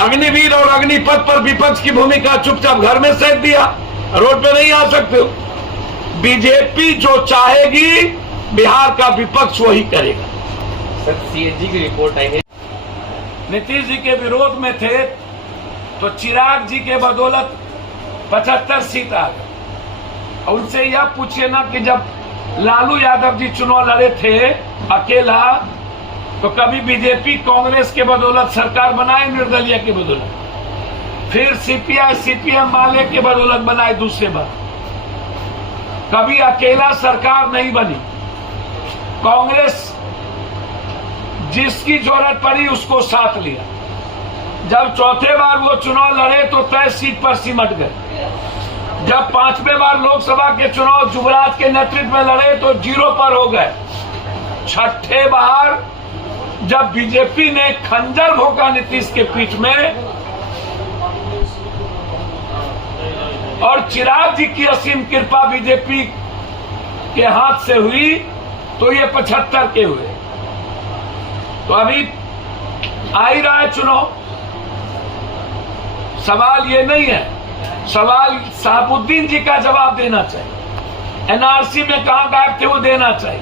अग्निवीर और अग्निपथ पर विपक्ष की भूमिका चुपचाप घर में सेट दिया, रोड पे नहीं आ सकते हो। बीजेपी जो चाहेगी बिहार का विपक्ष वही करेगा। सर, सीएजी की रिपोर्ट आई है, नीतीश जी के विरोध में थे तो चिराग जी के बदौलत 75 सीट आ गए। और उनसे यह पूछिए ना कि जब लालू यादव जी चुनाव लड़े थे अकेला, तो कभी बीजेपी कांग्रेस के बदौलत सरकार बनाए, निर्दलीय के बदौलत, फिर सीपीआई सीपीएम वाले के बदौलत बनाए दूसरे बार, कभी अकेला सरकार नहीं बनी। कांग्रेस जिसकी जरूरत पड़ी उसको साथ लिया। जब चौथे बार वो चुनाव लड़े तो तय सीट पर सिमट गए। जब पांचवें बार लोकसभा के चुनाव युवराज के नेतृत्व में लड़े तो 0 पर हो गए। छठे बार जब बीजेपी ने खंजर भोंका नीतीश के पीठ में और चिराग जी की असीम कृपा बीजेपी के हाथ से हुई तो ये 75 के हुए। तो अभी आ ही रहा है चुनाव। सवाल ये नहीं है, सवाल शहाबुद्दीन जी का जवाब देना चाहिए। एनआरसी में कहां गायब थे वो देना चाहिए।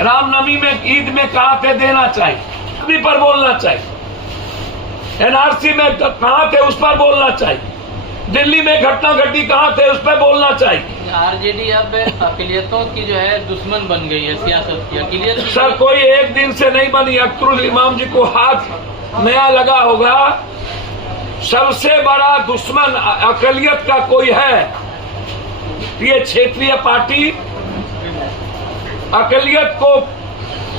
रामनवमी में ईद में कहां थे देना चाहिए, पर बोलना चाहिए। एनआरसी में कहां थे उस पर बोलना चाहिए। दिल्ली में घटना घटी कहां थे उस पर बोलना चाहिए। आरजेडी अब अकलियतों की जो है दुश्मन बन गई है, सियासत की अकलियत। सर, कोई एक दिन से नहीं बनी। अख्तरुल इमाम जी को हाथ नया लगा होगा। सबसे बड़ा दुश्मन अकलियत का कोई है, ये क्षेत्रीय पार्टी। अकलियत को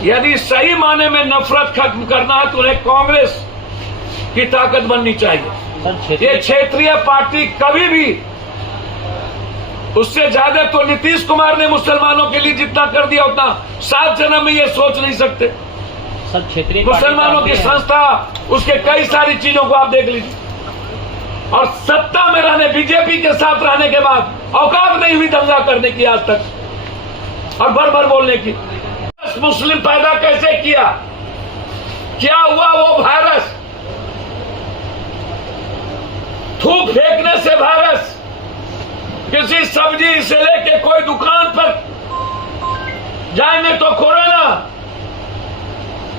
यदि सही माने में नफरत खत्म करना है तो उन्हें कांग्रेस की ताकत बननी चाहिए। ये क्षेत्रीय पार्टी कभी भी, उससे ज्यादा तो नीतीश कुमार ने मुसलमानों के लिए जितना कर दिया उतना 7 जन्म में ये सोच नहीं सकते। सब क्षेत्रीय मुसलमानों की संस्था, उसके कई सारी चीजों को आप देख लीजिए। और सत्ता में रहने, बीजेपी के साथ रहने के बाद औकात नहीं हुई दंगा करने की आज तक और भर भर बोलने की। मुस्लिम पैदा कैसे किया, क्या हुआ? वो वायरस, थूक फेंकने से वायरस, किसी सब्जी से लेके कोई दुकान पर जाएंगे तो कोरोना।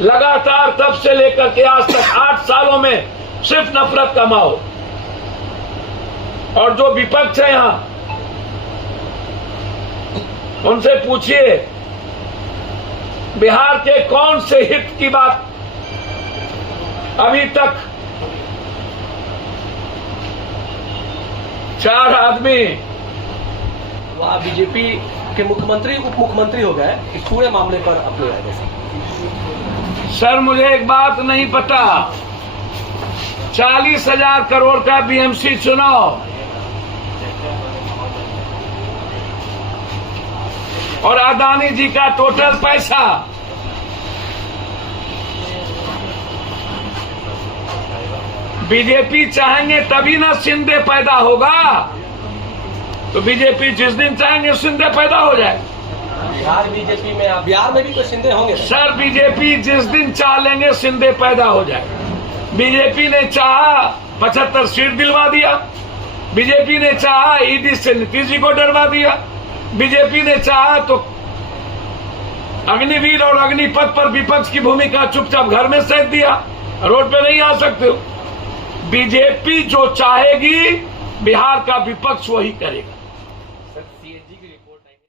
लगातार तब से लेकर के आज तक 8 सालों में सिर्फ नफरत का माहौल। और जो विपक्ष है यहां, उनसे पूछिए बिहार के कौन से हित की बात अभी तक 4 आदमी वहाँ बीजेपी के मुख्यमंत्री उप मुख्यमंत्री हो गए। इस पूरे मामले पर अपनी राय दें। सर, मुझे एक बात नहीं पता। 40,000 करोड़ का बीएमसी चुनाव और अदानी जी का टोटल पैसा, बीजेपी चाहेंगे तभी ना शिंदे पैदा होगा। तो बीजेपी जिस दिन चाहेंगे शिंदे पैदा हो जाए। बिहार बीजेपी में, बिहार में भी तो शिंदे होंगे सर। बीजेपी जिस दिन चाह लेंगे शिंदे पैदा हो जाए। बीजेपी ने चाहा 75 सीट दिलवा दिया। बीजेपी ने चाहा ईडी से नीतीश जी को डरवा दिया। बीजेपी ने चाहा तो अग्निवीर और अग्निपथ पर विपक्ष की भूमिका चुपचाप घर में सेट दिया, रोड पे नहीं आ सकते हो। बीजेपी जो चाहेगी बिहार का विपक्ष वही करेगा। सर, सीएजी की रिपोर्ट